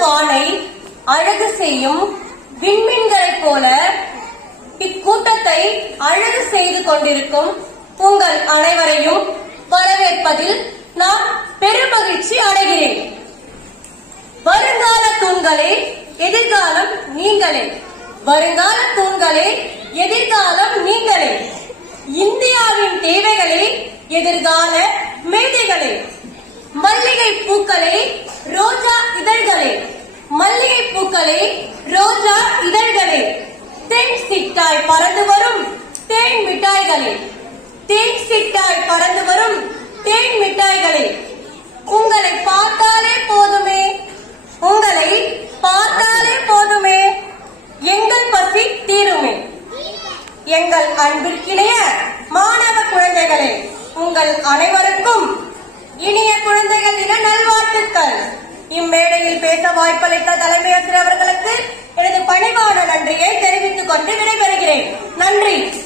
வானை அழகு செய்யும் விண்மீன்களைப் போல இக்கூட்டத்தை அழகு செய்து கொண்டிருக்கும் உங்கள் அனைவரையும் வரவேற்பதில் நான் பெருமகிழ்ச்சி அடைகிறேன். வருங்கால தூண்களே, எதிர்காலம் நீங்களே. வருங்கால தூண்களே, எதிர்காலம் நீங்களே. இந்தியாவின் தேவைகளே, எதிர்கால மேதைகளே. மல்லிகை பூக்களே, ரோஜா இதழ்களே. மல்லிகை பூக்களே, ரோஜா இதழ்களே. தேன் சிட்டாய் பறந்து வரும் தேன் மிட்டாய்களே. தேன் சிட்டாய் பறந்து வரும் தேன் மிட்டாய்களே. உங்களை பார்த்தாலே போதுமே, உங்களை பார்த்தாலே போதுமே, எங்கள் பசி தீருமே. எங்கள் அன்பிற்கிணைய மாணவ குழந்தைகளே, உங்கள் அனைவருக்கும் இனிய குழந்தைகள் தின நல்வாழ்த்துக்கள். இம்மேடையில் பேச வாய்ப்பளித்த தலைமை ஆசிரியர் அவர்களுக்கு எனது பணிவான நன்றியை தெரிவித்துக் கொண்டு விடைபெறுகிறேன். நன்றி.